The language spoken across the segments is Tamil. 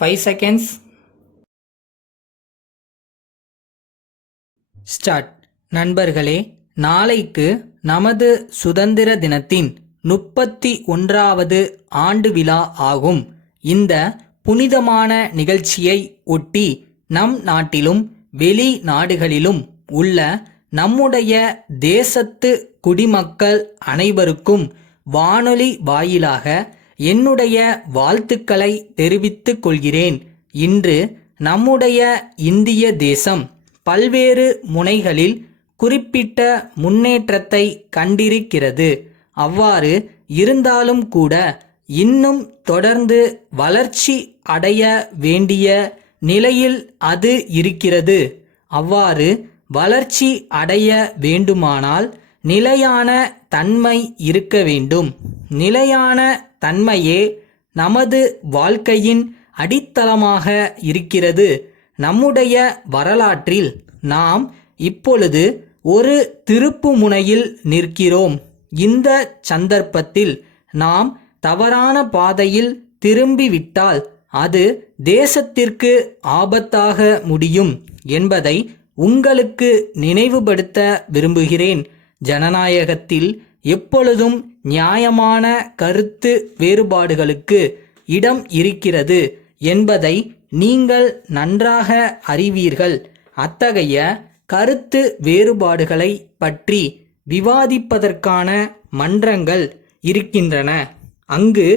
5 seconds. ஸ்டார்ட். நண்பர்களே, நாளைக்கு நமது சுதந்திர தினத்தின் 31வது ஆண்டு விழா ஆகும். இந்த புனிதமான நிகழ்ச்சியை ஒட்டி நம் நாட்டிலும் வெளிநாடுகளிலும் உள்ள நம்முடைய தேசத்து குடிமக்கள் அனைவருக்கும் வானொலி வாயிலாக என்னுடைய வாழ்த்துக்களை தெரிவித்துக் கொள்கிறேன். இன்று நம்முடைய இந்திய தேசம் பல்வேறு முனைகளில் குறிப்பிட்ட முன்னேற்றத்தை கண்டிருக்கிறது. அவ்வாறு இருந்தாலும் கூட இன்னும் தொடர்ந்து வளர்ச்சி அடைய வேண்டிய நிலையில் அது இருக்கிறது. அவ்வாறு வளர்ச்சி அடைய வேண்டுமானால் நிலையான தன்மை இருக்க வேண்டும். நிலையான தன்மையே நமது வாழ்க்கையின் அடித்தளமாக இருக்கிறது. நம்முடைய வரலாற்றில் நாம் இப்பொழுது ஒரு திருப்பு முனையில் நிற்கிறோம். இந்த சந்தர்ப்பத்தில் நாம் தவறான பாதையில் திரும்பிவிட்டால் அது தேசத்திற்கு ஆபத்தாக முடியும் என்பதை உங்களுக்கு நினைவுபடுத்த விரும்புகிறேன். ஜனநாயகத்தில் எப்பொழுதும் நியாயமான கருத்து வேறுபாடுகளுக்கு இடம் இருக்கிறது என்பதை நீங்கள் நன்றாக அறிவீர்கள். அத்தகைய கருத்து வேறுபாடுகளை பற்றி விவாதிப்பதற்கான மன்றங்கள் இருக்கின்றன. அங்கு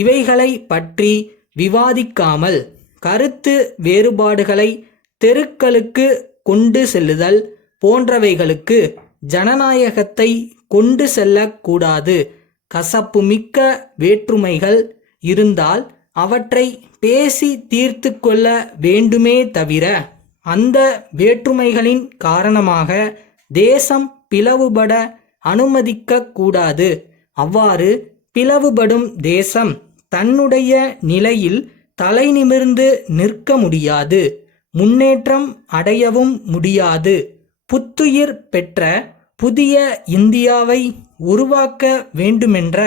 இவைகளை பற்றி விவாதிக்காமல் கருத்து வேறுபாடுகளை தெருக்களுக்கு கொண்டு செல்லுதல் போன்றவைகளுக்கு ஜனநாயகத்தை கொண்டு செல்லக்கூடாது. கசப்புமிக்க வேற்றுமைகள் இருந்தால் அவற்றை பேசி தீர்த்து கொள்ள வேண்டுமே தவிர அந்த வேற்றுமைகளின் காரணமாக தேசம் பிளவுபட அனுமதிக்க கூடாது. அவ்வாறு பிளவுபடும் தேசம் தன்னுடைய நிலையில் தலை நிமிர்ந்து நிற்க முடியாது, முன்னேற்றம் அடையவும் முடியாது. புத்துயிர் பெற்ற புதிய இந்தியாவை உருவாக்க வேண்டுமென்ற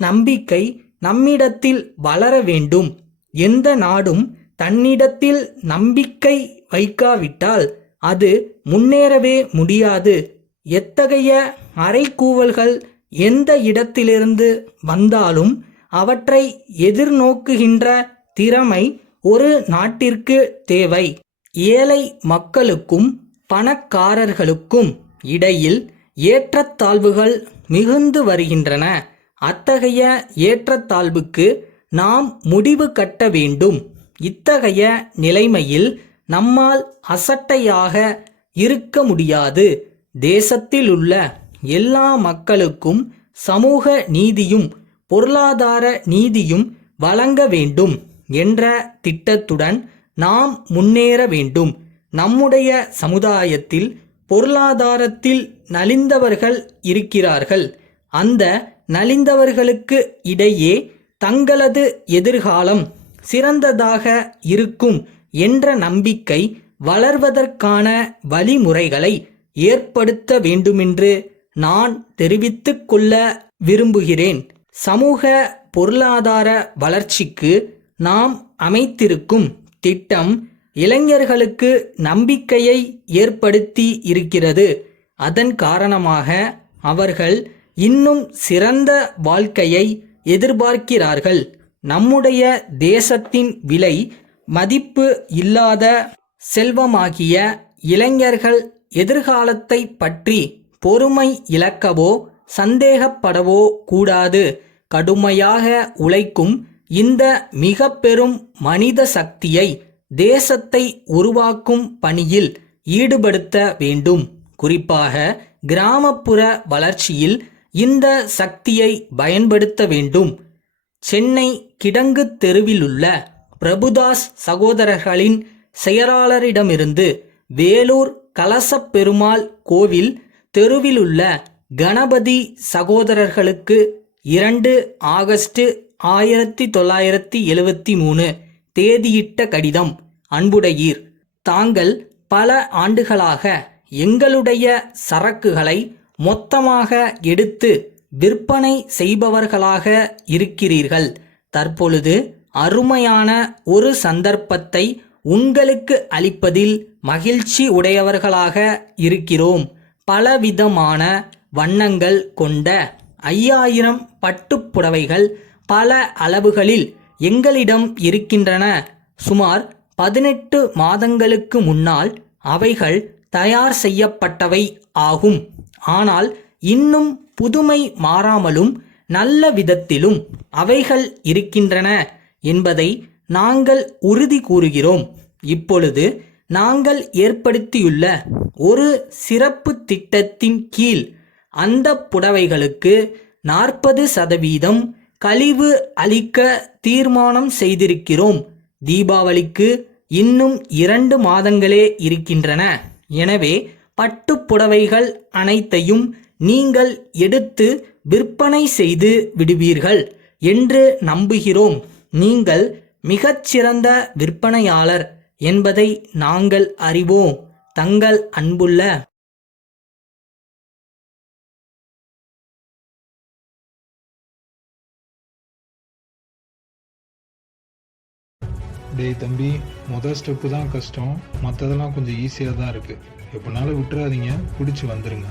நம்பிக்கை நம்மிடத்தில் வளர வேண்டும். எந்த நாடும் தன்னிடத்தில் நம்பிக்கை வைக்காவிட்டால் அது முன்னேறவே முடியாது. எத்தகைய அறைகூவல்கள் எந்த இடத்திலிருந்து வந்தாலும் அவற்றை எதிர்நோக்குகின்ற திறமை ஒரு நாட்டிற்கு தேவை. ஏழை மக்களுக்கும் பணக்காரர்களுக்கும் இடையில் ஏற்றத்தாழ்வுகள் மிகுந்து வருகின்றன. அத்தகைய ஏற்றத்தாழ்வுக்கு நாம் முடிவு கட்ட வேண்டும். இத்தகைய நிலைமையில் நம்மால் அசட்டையாக இருக்க முடியாது. தேசத்தில் உள்ள எல்லா மக்களுக்கும் சமூக நீதியும் பொருளாதார நீதியும் வழங்க வேண்டும் என்ற திட்டத்துடன் நாம் முன்னேற வேண்டும். நம்முடைய சமுதாயத்தில் பொருளாதாரத்தில் நலிந்தவர்கள் இருக்கிறார்கள். அந்த நலிந்தவர்களுக்கு இடையே தங்களது எதிர்காலம் சிறந்ததாக இருக்கும் என்ற நம்பிக்கை வளர்வதற்கான வழிமுறைகளை ஏற்படுத்த வேண்டுமென்று நான் தெரிவித்துக் கொள்ள விரும்புகிறேன். சமூக பொருளாதார வளர்ச்சிக்கு நாம் அமைத்திருக்கும் திட்டம் இளைஞர்களுக்கு நம்பிக்கையை ஏற்படுத்தி இருக்கிறது. அதன் காரணமாக அவர்கள் இன்னும் சிறந்த வாழ்க்கையை எதிர்பார்க்கிறார்கள். நம்முடைய தேசத்தின் விலை மதிப்பு இல்லாத செல்வமாகிய இளைஞர்கள் எதிர்காலத்தை பற்றி பொறுமை இழக்கவோ சந்தேகப்படவோ கூடாது. கடுமையாக உழைக்கும் இந்த மிக பெரும் மனித சக்தியை தேசத்தை உருவாக்கும் பணியில் ஈடுபடுத்த வேண்டும். குறிப்பாக கிராமப்புற வளர்ச்சியில் இந்த சக்தியை பயன்படுத்த வேண்டும். சென்னை கிடங்கு தெருவிலுள்ள பிரபுதாஸ் சகோதரர்களின் செயலாளரிடமிருந்து வேலூர் கலசப்பெருமாள் கோவில் தெருவிலுள்ள கணபதி சகோதரர்களுக்கு 2 ஆகஸ்ட் 1973 தேதியிட்ட கடிதம். அன்புடையீர், தாங்கள் பல ஆண்டுகளாக எங்களுடைய சரக்குகளை மொத்தமாக எடுத்து விற்பனை செய்பவர்களாக இருக்கிறீர்கள். தற்பொழுது அருமையான ஒரு சந்தர்ப்பத்தை உங்களுக்கு அளிப்பதில் மகிழ்ச்சி உடையவர்களாக இருக்கிறோம். பலவிதமான வண்ணங்கள் கொண்ட 5000 பட்டுப் புடவைகள் பல அளவுகளில் எங்களிடம் இருக்கின்றன. சுமார் 18 மாதங்களுக்கு முன்னால் அவைகள் தயார் செய்யப்பட்டவை ஆகும். ஆனால் இன்னும் புதுமை மாறாமலும் நல்ல விதத்திலும் அவைகள் இருக்கின்றன என்பதை நாங்கள் உறுதி கூறுகிறோம். இப்பொழுது நாங்கள் ஏற்படுத்தியுள்ள ஒரு சிறப்பு திட்டத்தின் கீழ் அந்த புடவைகளுக்கு 40% கழிவு அளிக்க தீர்மானம் செய்திருக்கிறோம். தீபாவளிக்கு இன்னும் 2 மாதங்களே இருக்கின்றன. எனவே பட்டுப்புடவைகள் அனைத்தையும் நீங்கள் எடுத்து விற்பனை செய்து விடுவீர்கள் என்று நம்புகிறோம். நீங்கள் மிகச்சிறந்த விற்பனையாளர் என்பதை நாங்கள் அறிவோம். தங்கள் அன்புள்ள டேய் தம்பி, முதல் ஸ்டெப்பு தான் கஷ்டம், மற்றதெல்லாம் கொஞ்சம் ஈஸியாக தான் இருக்குது. எப்படினாலும் விட்டுறாதீங்க, பிடிச்சி வந்துடுங்க.